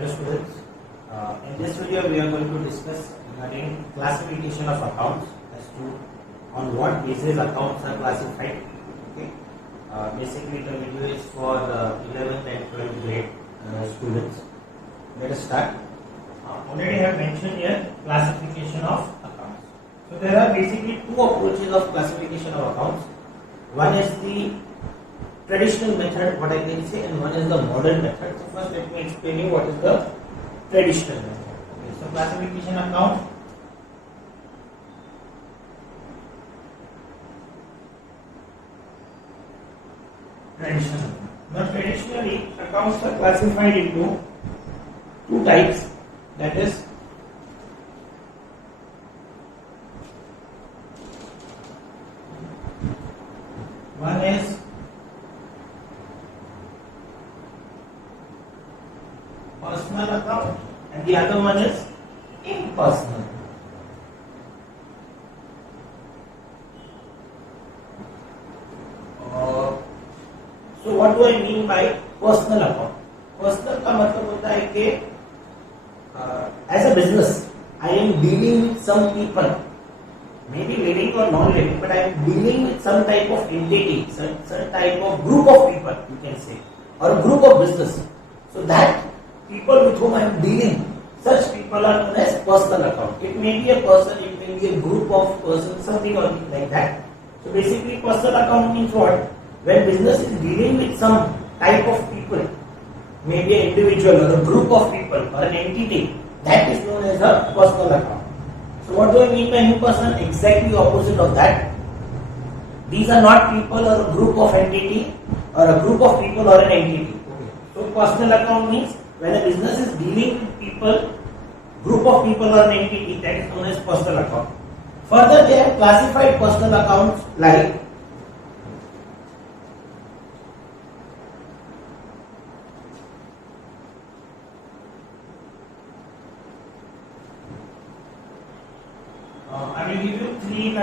Hello students, in this video we are going to discuss regarding classification of accounts as to on what basis accounts are classified. Okay, basically the video is for 11th and 12th grade students. Let us start. Already I have mentioned here classification of accounts. So there are basically two approaches of classification of accounts. One is the traditional method, what I can say, and one is the modern method. So first let me explain you what is the traditional method. Okay, so classification account. Traditional. Now traditionally accounts are classified into two types, that is one is personal account and the other one is impersonal. So what do I mean by personal account? Personal का मतलब होता है कि as a business I am dealing with some people, maybe living or non-living, but I am dealing with some type of entity, some type of group of people, you can say, or a group of business. So that people with whom I am dealing, such people are known as personal account. It may be a person, it may be a group of persons, something or like that. So basically personal account means what? When business is dealing with some type of people, maybe an individual or a group of people or an entity, that is known as a personal account. So what do I mean by impersonal? Exactly opposite of that. These are not people or a group of entity or a group of people or an entity. Okay. So personal account means when a business is dealing with people, group of people or an entity, that is known as personal account. Further, they have classified personal accounts like I will give you three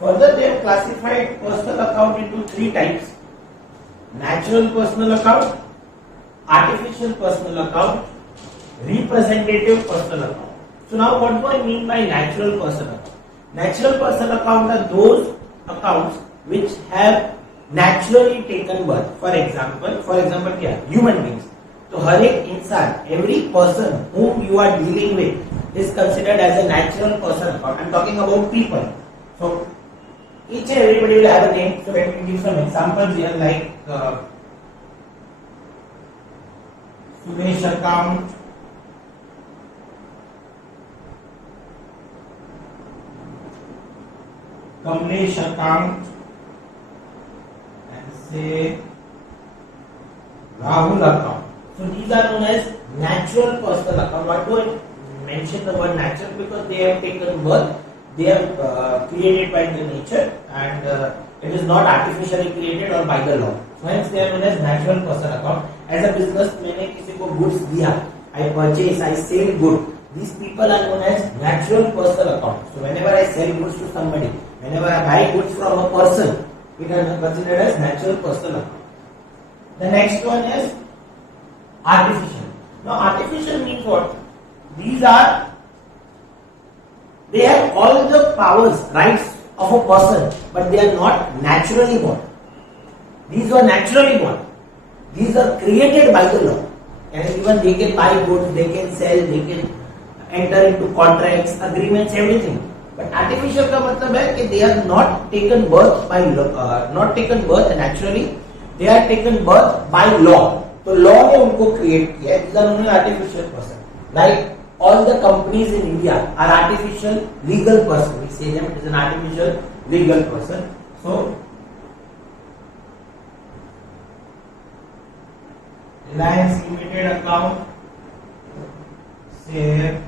Further, they have classified personal account into three types: natural personal account, artificial personal account, representative personal account. So now what do I mean by natural personal account? Natural personal account are those accounts which have naturally taken birth. For example क्या? Human beings. So हर एक इंसान, every person whom you are dealing with is considered as a natural person account. I am talking about people. So each and everybody will have a name. So let me give some examples here, like Suresh account, Kamlesh account, and say Rahul account. So these are known as natural personal account. Why do I mention the word natural? Because they have taken birth. They are created by the nature, and it is not artificially created or by the law. So hence they are known as natural personal account. As a business, मैंने किसी को goods दिया, I purchase, I sell good. These people are known as natural personal account. So whenever I sell goods to somebody, whenever I buy goods from a person, it is considered as natural personal account. The next one is artificial. Now artificial means what? They have all the powers, rights of a person, but they are not naturally born. These are naturally born. These are created by the law. And even they can buy goods, they can sell, they can enter into contracts, agreements, everything. But artificial का मतलब है कि they are not taken birth by not taken birth naturally. They are taken birth by law. तो law ने उनको create किया. These are only artificial person. Like all the companies in India are artificial legal person. We say them, it is an artificial legal person. So Reliance Limited account, say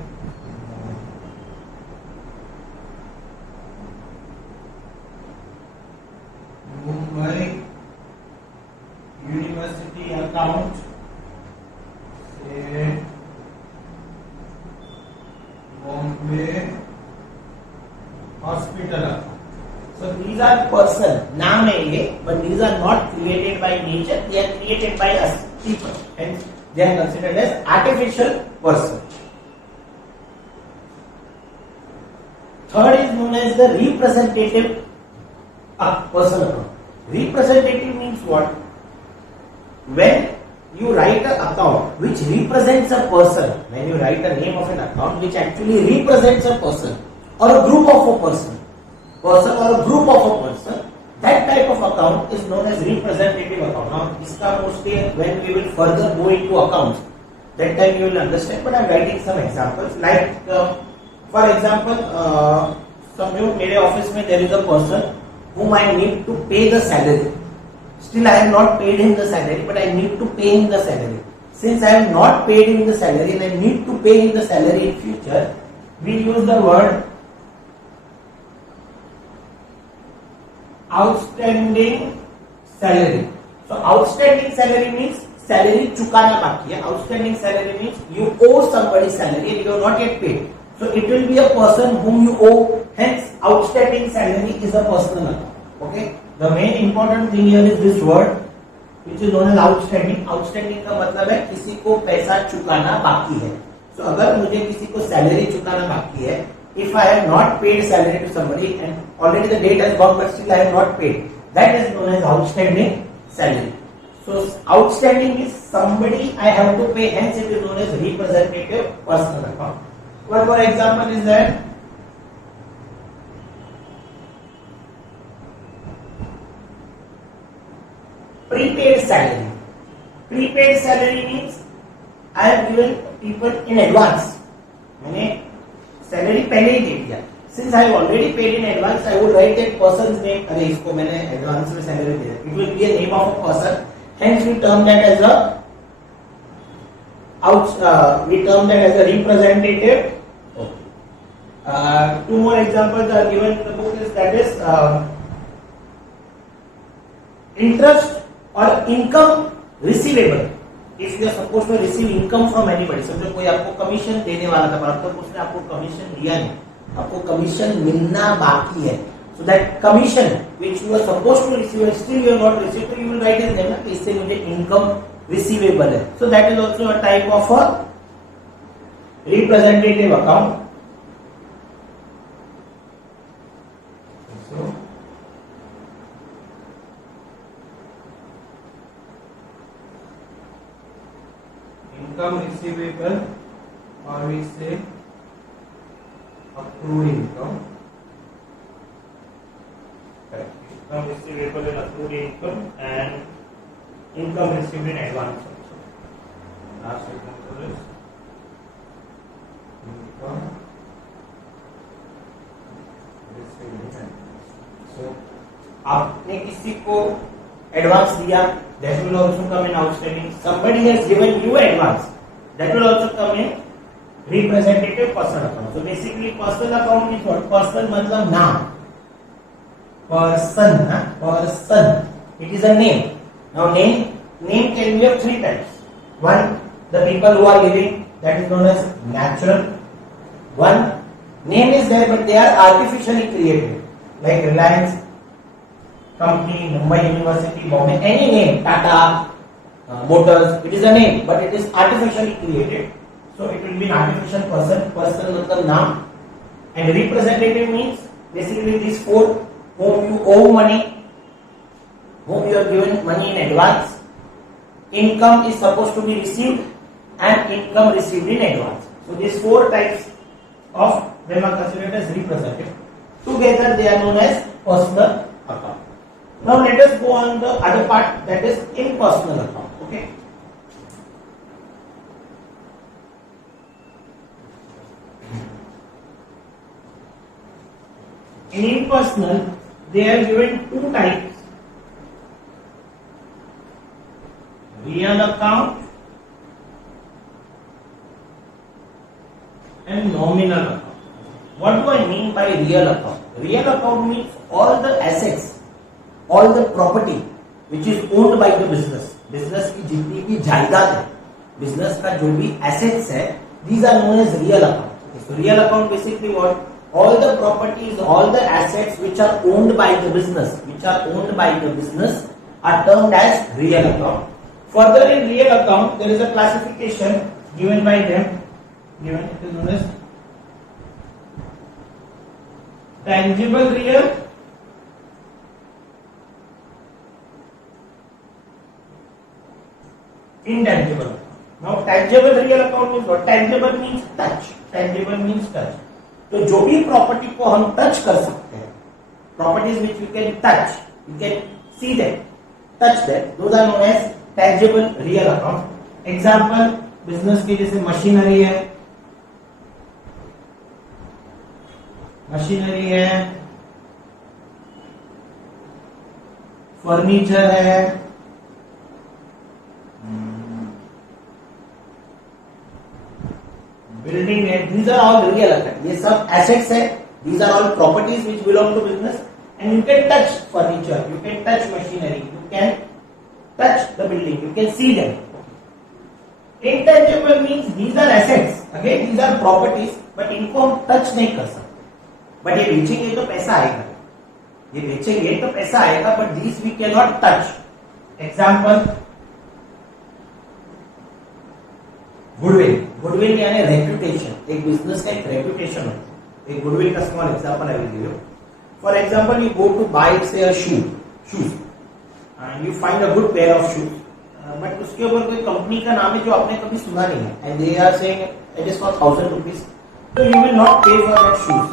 account, say Bombay hospital account. So these are person, नाम है ये, but these are not created by nature, they are created by us people, hence they are considered as artificial person. Third is known as the representative person account. Representative means what? When you write an account which represents a person, when you write a name of an account which actually represents a person or a group of a person or a group of a person, that type of account is known as representative account. Now, iska mostly when we will further go into accounts, that time you will understand. But I am writing some examples. Like, for example, समझो मेरे office में there is a person whom I need to pay the salary. Still, I have not paid him the salary, but I need to pay him the salary. Since I have not paid him the salary and I need to pay him the salary in future, we use the word outstanding salary. So, outstanding salary means salary चुकाना बाकी है. Outstanding salary means you owe somebody salary and you have not yet paid. So, it will be a person whom you owe. Hence, outstanding salary is a personal account. Okay. The main important thing here is this word, which is known as outstanding. Outstanding का मतलब है किसी को पैसा चुकाना बाकी है. So अगर मुझे किसी को सैलरी चुकाना बाकी है, if I have not paid salary to somebody and already the date has gone but still I have not paid, that is known as outstanding salary. So outstanding is somebody I have to pay, hence it is known as representative personal account. One more example is that prepaid salary. Prepaid salary means I have given people in advance. मैंने salary पहले ही दे दिया. Since I have already paid in advance, I would write that person's name. अरे इसको मैंने advance में salary दिया. It will be a name of a person. Hence we term that as a representative. Two more examples are given in the book. That is interest or income receivable. If you are supposed to receive income from anybody, समझो कोई आपको commission देने वाला था, पर उसने आपको commission दिया नहीं, आपको कमीशन मिलना बाकी है. So that commission which you are supposed to receive and still you are not received, so you will write in them कि इससे मुझे income receivable है. So that is also a type of a representative account. So income receivable, or we say accrued income. Okay. Income receivable and accrued income, and income received in advance also. Last example is income received in advance. So आपने किसी को advance दिया, that will also come in outstanding. Somebody has given you advance, that will also come in representative personal account. So basically personal account means what? Person मतलब नाम, person, person, it is a name. Now name can be of three types. One, the people who are living, that is known as natural. One, name is there but they are artificially created, like Reliance company, Mumbai University, Bombay, any name, Tata Motors, it is a name but it is artificially created. So it will be an artificial person. Person मतलब नाम. And representative means basically these four, whom you owe money, whom you are given money in advance, income is supposed to be received, and income received in advance. So these four types of them are considered as representative. Together they are known as personal account. Now let us go on the other part, that is impersonal account. Okay. In impersonal, they are given two types: real account and nominal account. What do I mean by real account? Real account means all the assets, all the property which is owned by the business, business की जितनी भी जायदाद है, business का जो भी assets है, these are known as real account. So real account basically what? All the properties, all the assets which are owned by the business, are termed as real account. Further, in real account, there is a classification given by them. Given it is known as tangible real, intangible. Now tangible real account means what? Tangible means touch. Tangible means touch. तो जो भी property को हम touch कर सकते हैं, properties which you can touch, you can see that, touch that, those are known as tangible real account. Example business की जैसे मशीनरी है, फर्नीचर है, बिल्डिंग है, these are all real assets. ये सब assets है, these are all properties which belong to business, and you can touch furniture, you can touch machinery, you can touch the building, you can see them. Intangible means these are assets, again these are properties, but इनको हम touch नहीं कर सकते, but ये बेचेंगे तो पैसा आएगा, but these we cannot touch. Example, goodwill यानी रेप्यूटेशन, एक बिजनेस का एक रेप्यूटेशन होता है, एक गुडविल का small example I will give you. For example, you go to buy say a shoes and you find a good pair of shoes, but उसके ऊपर कोई कंपनी का नाम है जो आपने कभी सुना नहीं है, and they are saying it is for 1000 rupees, so you will not pay for that shoes.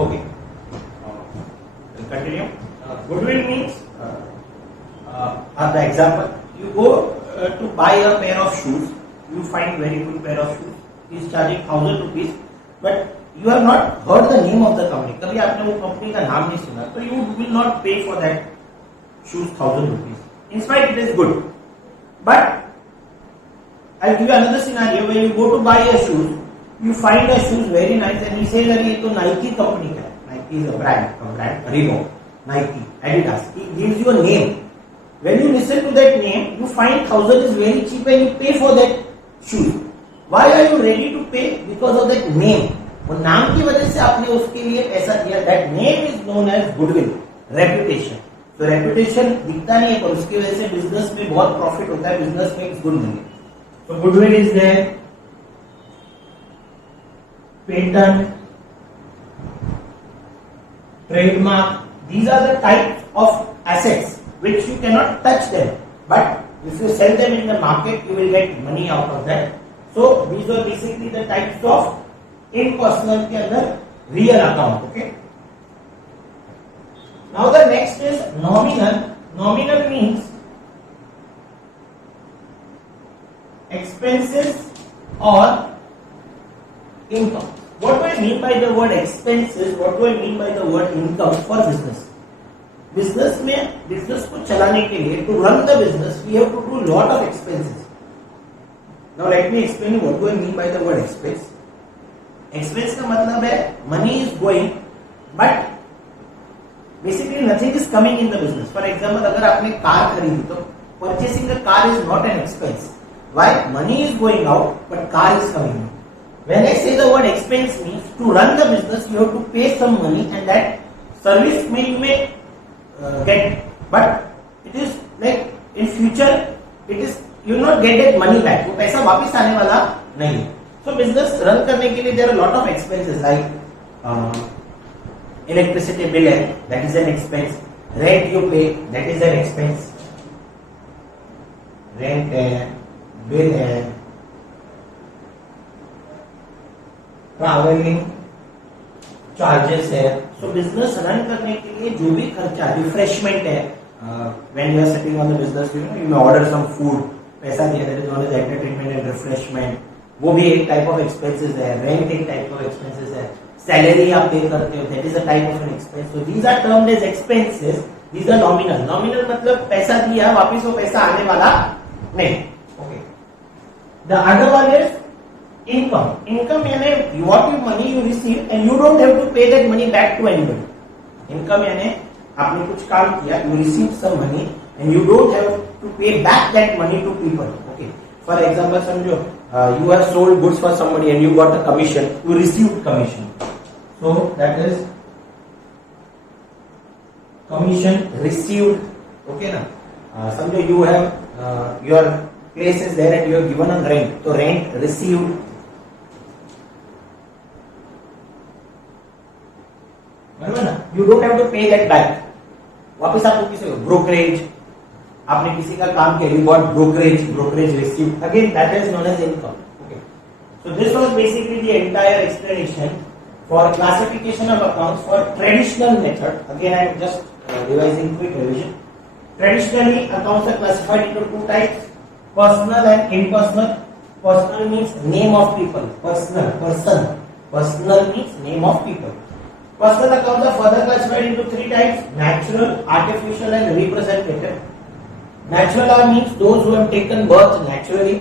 Okay. We'll continue. Goodwill means, the example, you go to buy a pair of shoes, you find very good pair of shoes, he is charging 1000 rupees, but you have not heard the name of the company, कभी आपने वो company का नाम नहीं सुना, तो you will not pay for that shoes 1000 rupees. In spite it is good, but I'll give you another scenario where you go to buy a shoes, you find a shoes very nice and he says that ये तो Nike company का है, Nike is a brand, Reebok, Nike, Adidas, he gives you a name. When you listen to that name, you find 1000 is very cheap and you pay for that shoes. Why are you ready to pay? Because of that name. वो नाम की वजह से आपने उसके लिए पैसा दिया. That name is known as goodwill, reputation. तो reputation दिखता नहीं है, पर उसकी वजह से बिजनेस में बहुत प्रॉफिट होता है, बिजनेस में गुड मनी. तो goodwill is there. Patent, trademark, these are the types of assets which you cannot touch them, but if you sell them in the market, you will get money out of that. So these are basically the types of impersonal के अंदर real account. Okay. Now the next is nominal. Nominal means expenses or income. What do I mean by the word expenses? What do I mean by the word income for business? Business में business को चलाने के लिए, to run the business, we have to do lot of expenses. Now let me explain you what do I mean by the word expense. Expense का मतलब है money is going, but basically nothing is coming in the business. For example, अगर आपने car खरीदी तो purchasing the car is not an expense. Why? Money is going out, but car is coming in. When I say the word expense means to run the business, you have to pay some money, and that service you may get, but it is like in future, it is you will not get that money back. वो पैसा वापस आने वाला नहीं. So business run करने के लिए there are a lot of expenses like electricity bill है, that is an expense. Rent you pay, that is an expense. Rent है, bill है. ट्रैवलिंग चार्जेस है. सो बिजनेस रन करने के लिए जो भी खर्चा, रिफ्रेशमेंट है, when you are sitting on the business, you know, you may order some food, पैसा दिया, that is known as entertainment and refreshment, वो भी एक टाइप ऑफ एक्सपेंसेस है, रेंट एक टाइप ऑफ एक्सपेंसेस है, सैलरी आप पे करते हो, that is a type of an expense. So these are termed as expenses. These are nominal. Nominal मतलब पैसा दिया, वापस वो पैसा आने वाला नहीं. Okay. The other one is income. Income यानी what you money you receive and you don't have to pay that money back to anybody. Income यानी आपने कुछ काम किया, you receive some money and you don't have to pay back that money to people. Okay. For example, समझो you have sold goods for somebody and you got a commission. You received commission. So that is commission received. Okay ना? समझो you have your place is there and you have given a rent. So rent received. बराबर ना? You don't have to pay that back. वापस आपको किसी brokerage, आपने किसी का काम किया, you got brokerage received. Again, that is known as income. Okay. So this was basically the entire explanation for classification of accounts for traditional method. Again, I am just revising quick revision. Traditionally, accounts are classified into two types: personal and impersonal. Personal means name of people. Personal means name of people. Personal accounts are further classified into three types: natural, artificial, and representative. Natural means those who have taken birth naturally,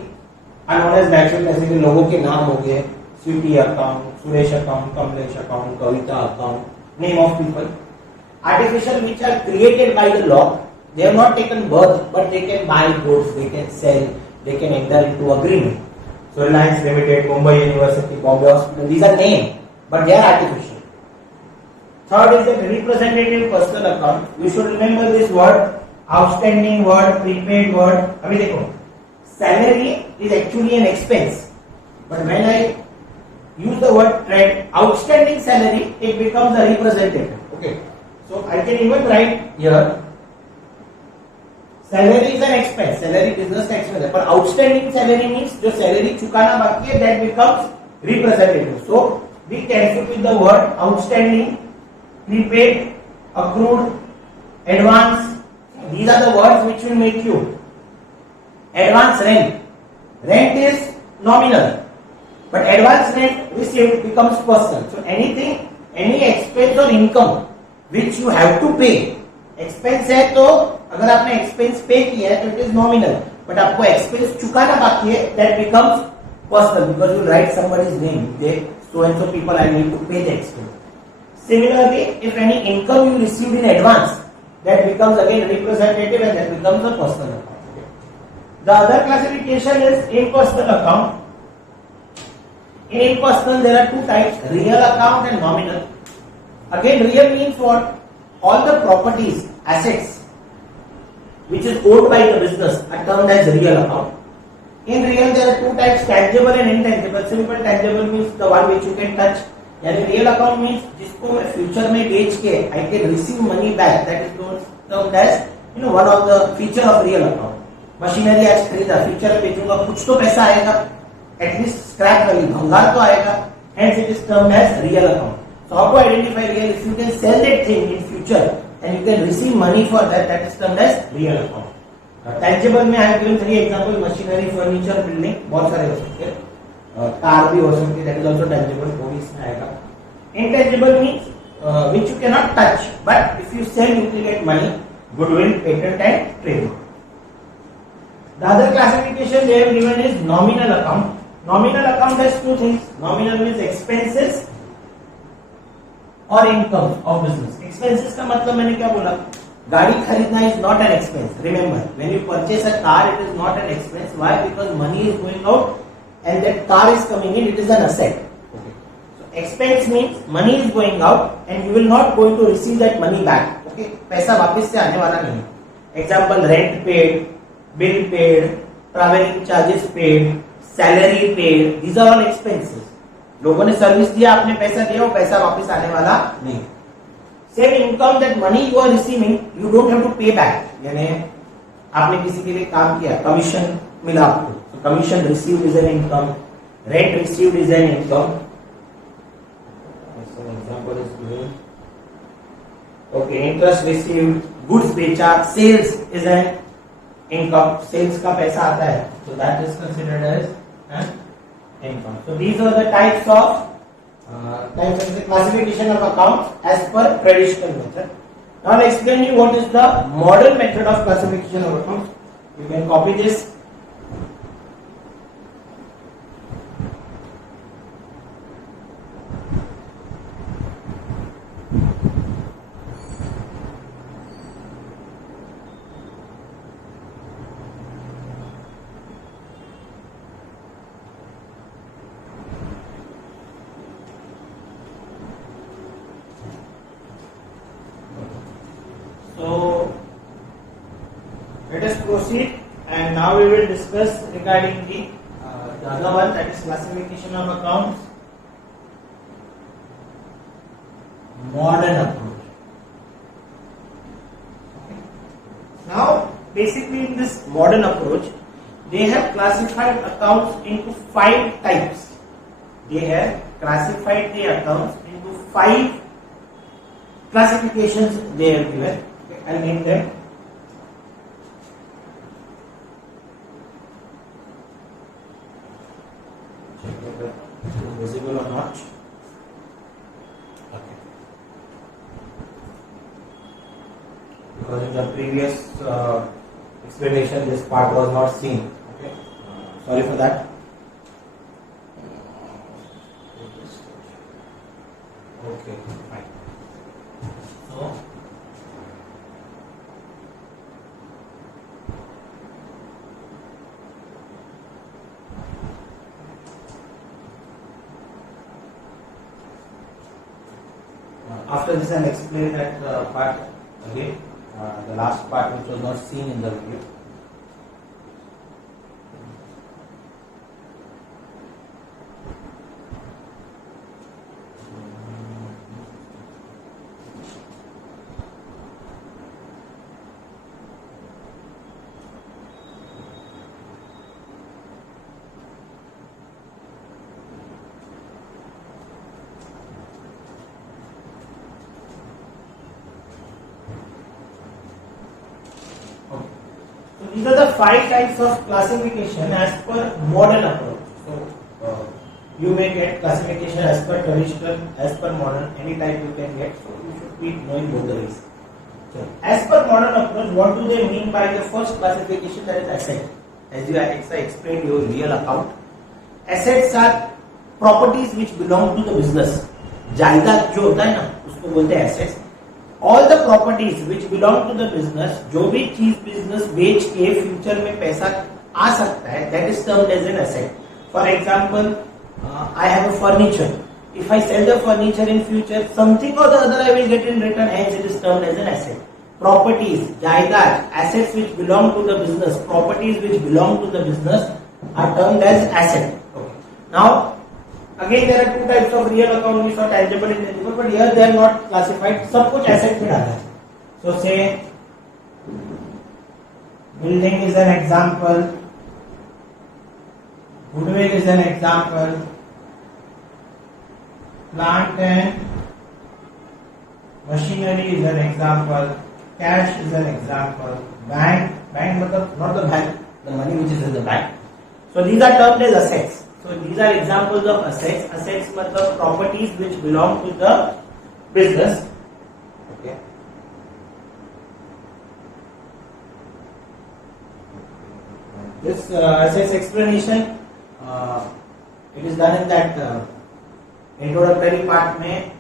are known as natural. जैसे कि लोगों के नाम हो गए, Sweety account, Suresh account, Kamlesh account, Kavita account, name of people. Artificial which are created by the law. They have not taken birth, but they can buy goods, they can sell, they can enter into agreement. So Reliance Limited, Mumbai University, Bombay Hospital, these are names, but they are artificial. Third is a representative personal account. You should remember this word, outstanding word, prepaid word. अभी देखो, salary is actually an expense, but when I use the word trade, outstanding salary, it becomes a representative. Okay, so I can even write here, salary is an expense, salary business का expense है, पर outstanding salary means जो salary चुकाना बाकी है, that becomes representative. So be careful with the word outstanding, prepaid, accrued, advance. These are the words which will make you. Advance rent. Rent is nominal, but advance rent received becomes personal. So anything, any expense or income which you have to pay. Expense है तो अगर आपने expense pay किया है तो it is nominal, but आपको expense चुकाना बाकी है, that becomes personal because you write somebody's name. They so and so people I need to pay the expense. Similarly, if any income you received in advance, that becomes again representative and that becomes a personal account. Okay. The other classification is impersonal account. In impersonal, there are two types: real account and nominal. Again, real means what? All the properties, assets, which is owned by the business are termed as real account. In real, there are two types: tangible and intangible. Simple tangible means the one which you can touch. यानी real account means जिसको मैं future में बेच के I can receive money back, that is known as one of the feature of real account. Machinery आज खरीदा, future में बेचूंगा, कुछ तो पैसा आएगा, एटलीस्ट स्क्रैप वाली भंगार तो आएगा, hence it is termed as real account. So how to identify real? If you can sell that thing in future and you can receive money for that, that is termed as real account. Tangible में I have given 3 examples: machinery, furniture, building, बहुत सारे हो सकते हैं, car भी हो सकती है, दैट इज आल्सो टेंजिबल, वो भी इसमें आएगा. Intangible means which you cannot touch, but if you sell you will get money, goodwill, patent and trademark. The other classification they have given is nominal account. Nominal account has two things. Nominal means expenses or income of business. Expenses का मतलब मैंने क्या बोला? गाड़ी खरीदना is not an expense. Remember, when you purchase a car, it is not an expense. Why? Because money is going out and that car is coming in. It is an asset. Okay. So expense means money is going out and you will not going to receive that money back. Okay. पैसा वापस से आने वाला नहीं. Example: rent paid, bill paid, traveling charges paid, salary paid. These are all expenses. लोगों ने service दिया, आपने पैसा दिया, वो पैसा वापस आने वाला नहीं. Same income, that money you are receiving, you don't have to pay back. यानी आपने किसी के लिए काम किया, कमीशन मिला आपको, so commission received is an income, rent received is an income. So example is given. Okay, interest received, goods बेचा, sales is an income, sales का पैसा आता है. So that is considered as an income. So these are the types of the classification of accounts as per traditional method. Now I'll explain you what is the modern method of classification of accounts. You can copy this. So let us proceed, and now we will discuss regarding the other one, that is classification of accounts, modern approach. Okay. Now basically in this modern approach they have classified accounts into 5 types. They have classified the accounts into 5 classifications they have given. I'll name them. Check whether it is visible or not. Okay. Because in the previous explanation, this part was not seen. Okay. Sorry for that. Okay. Fine. So. After this, I'll explain that part again, the last part which was not seen in the video. These are the 5 types of classification as per modern approach. So you may get classification as per traditional, as per modern, any type you can get. So you should be knowing both the ways. So as per modern approach, what do they mean by the first classification, that is asset? As I explained your real account. Assets are properties which belong to the business. जायदाद जो होता है ना, उसको बोलते हैं assets. All the properties which belong to the business, जो भी चीज बिजनेस बेच के फ्यूचर में पैसा आ सकता है, that is termed as an asset. For example, I have a furniture. If I sell the furniture in future, something or the other I will get in return, hence it is termed as an asset. Properties, जायदाद, assets which belong to the business, properties which belong to the business are termed as asset. Okay. Now, again there are 2 types of real account which are tangible and intangible, but here they are not classified. सब कुछ asset में डाला है. So say building is an example, goodwill is an example, plant and machinery is an example, cash is an example, bank मतलब not the bank, the money which is in the bank. So these are termed as assets. So these are examples of assets. Assets मतलब properties which belong to the business. Okay. This assets explanation, it is done in that introductory part में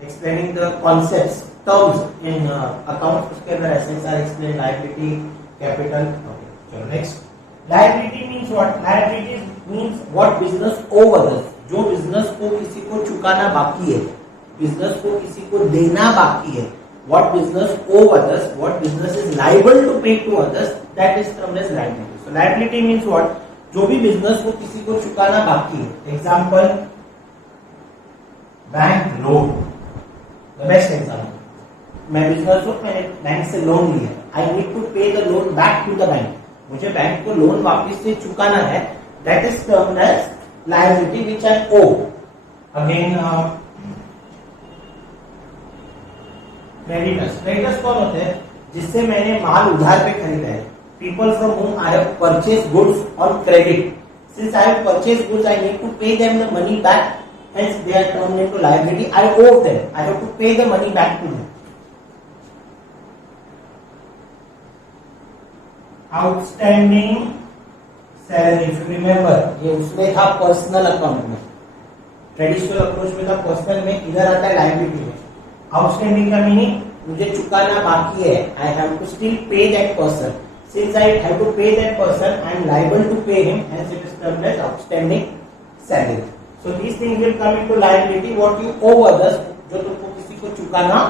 explaining the concepts, terms in accounts. उसके अंदर assets are explained, liability, capital. Okay. So next. Liability means what? Liability means what business owes others. जो business को किसी को चुकाना बाकी है, business को किसी को देना बाकी है. What business owes others, what business is liable to pay to others, that is termed as liability. So liability means what? जो भी business को किसी को चुकाना बाकी है. Example, bank loan. The best example. मैं business को मैंने बैंक से लोन लिया. I need to pay the loan back to the bank. मुझे बैंक को लोन वापस से चुकाना है. That is termed as liability which I owe. Again, creditors. Creditors कौन होते हैं? जिससे मैंने माल उधार पे खरीदा है. people from whom I have purchased goods on credit. Since I have purchased goods, I need to pay them the money back. Hence, they are turned into liability. I owe them. I have to pay the money back to them. Outstanding salary. If you remember, ये उसमें था personal account में. Traditional approach में था personal में, इधर आता है लायबिलिटी में. आउटस्टैंडिंग का मीनिंग मुझे चुकाना बाकी है. आई हैव टू स्टिल पे that person. Since I have to pay that person, I am liable to pay him, hence it is termed as outstanding salary. So these things will come into liability. What you owe others, जो तुमको किसी को चुकाना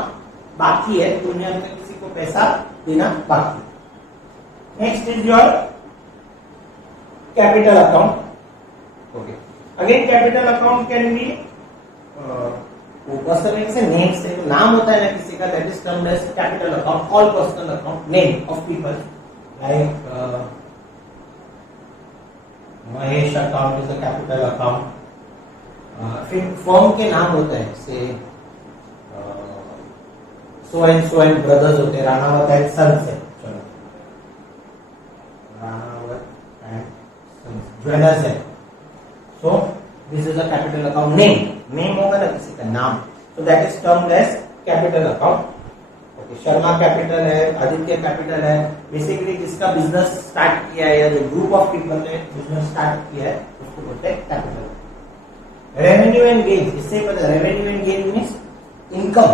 बाकी है, दुनिया में किसी को पैसा देना बाकी. Next is your capital account. Okay. Again, capital account can be personal से नेम से नाम होता है ना किसी का, that is termed as capital account. All personal account, name of people. Like Mahesh account is a capital account. फिर firm के नाम होते हैं, से सो एंड ब्रदर्स होते हैं, राणावत एंड सन्स है. चलो, राणावत एंड सन्स ज्वेलर्स है. सो this is a capital account. Name होगा ना किसी का नाम, so that is termed as capital account. Sharma capital है, आदित्य कैपिटल है. बेसिकली जिसका बिजनेस स्टार्ट किया है या जो ग्रुप ऑफ पीपल ने बिजनेस स्टार्ट किया है उसको बोलते हैं कैपिटल. रेवेन्यू एंड गेन, इससे पता है revenue and gain means income.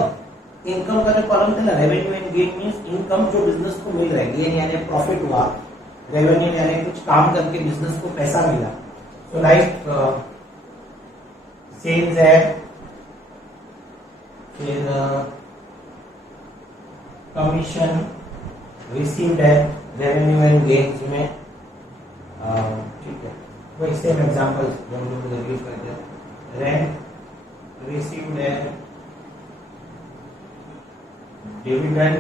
Income का जो कॉलम था ना, revenue and gain means income जो बिजनेस को मिल रहा है. गेन यानी प्रॉफिट हुआ, रेवेन्यू यानी कुछ काम करके बिजनेस को पैसा मिला. सो लाइक सेल्स है, फिर कमीशन रिसीव्ड है रेवेन्यू एंड गेन्स में. ठीक है, वही सेम एग्जांपल जो हम लोग यूज करते हैं. रेंट रिसीव्ड है, डिविडेंड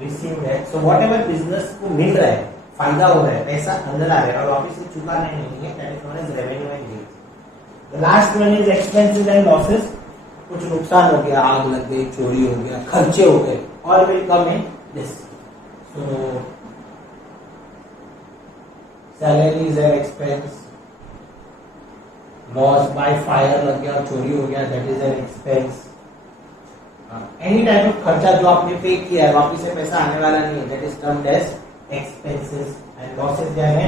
रिसीव्ड है. सो व्हाट एवर बिजनेस को मिल रहा है, फायदा हो रहा है, पैसा अंदर आ रहा है और ऑफिस से चुकाना नहीं है, that is known as revenue and gains. The last one is expenses and losses. कुछ नुकसान हो गया, आग लग गई, चोरी हो गया, खर्चे हो गए, और will come in this. So salaries and expense. Loss by fire लग गया, चोरी हो गया, that is an expense. Any type of खर्चा जो आपने पे किया है, वापिस से पैसा आने वाला नहीं है, that is termed as expenses. And losses क्या है,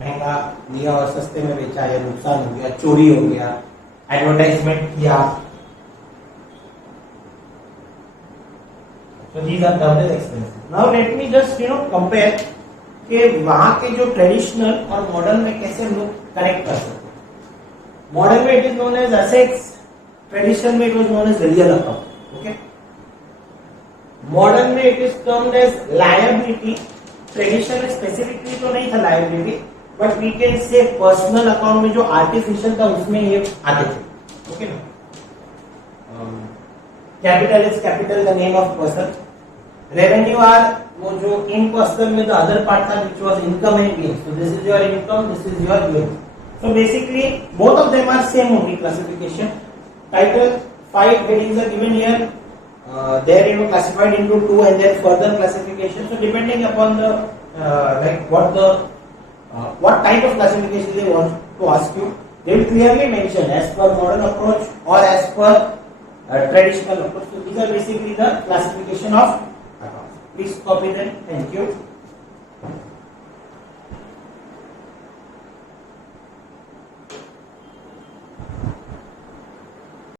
महंगा लिया और सस्ते में बेचा, या नुकसान हो गया, चोरी हो गया, एडवर्टाइजमेंट किया. So these are termed as expenses. Now let me just compare कि वहां के जो ट्रेडिशनल और मॉडर्न में कैसे हम लोग कनेक्ट कर सकते हैं. मॉडर्न में it is known as assets, traditional में it was known as real account. Okay, modern में it is termed as liability. Traditional में स्पेसिफिकली तो नहीं था liability, but we can say personal account में जो आर्टिफिशियल था उसमें ये आते थे. ओके ना. Capital is capital the name of person. Revenue are वो जो इम्पर्सनल में द अदर पार्ट था which was income and gain. So this is your income, this is your gain. So basically both of them are same only classification. Title 5 headings are given here. There classified into 2 and then further classification. So depending upon the what type of classification they want to ask you, they will clearly mention as per modern approach or as per traditional approach. So these are basically the classification of accounts. Please copy them. Thank you.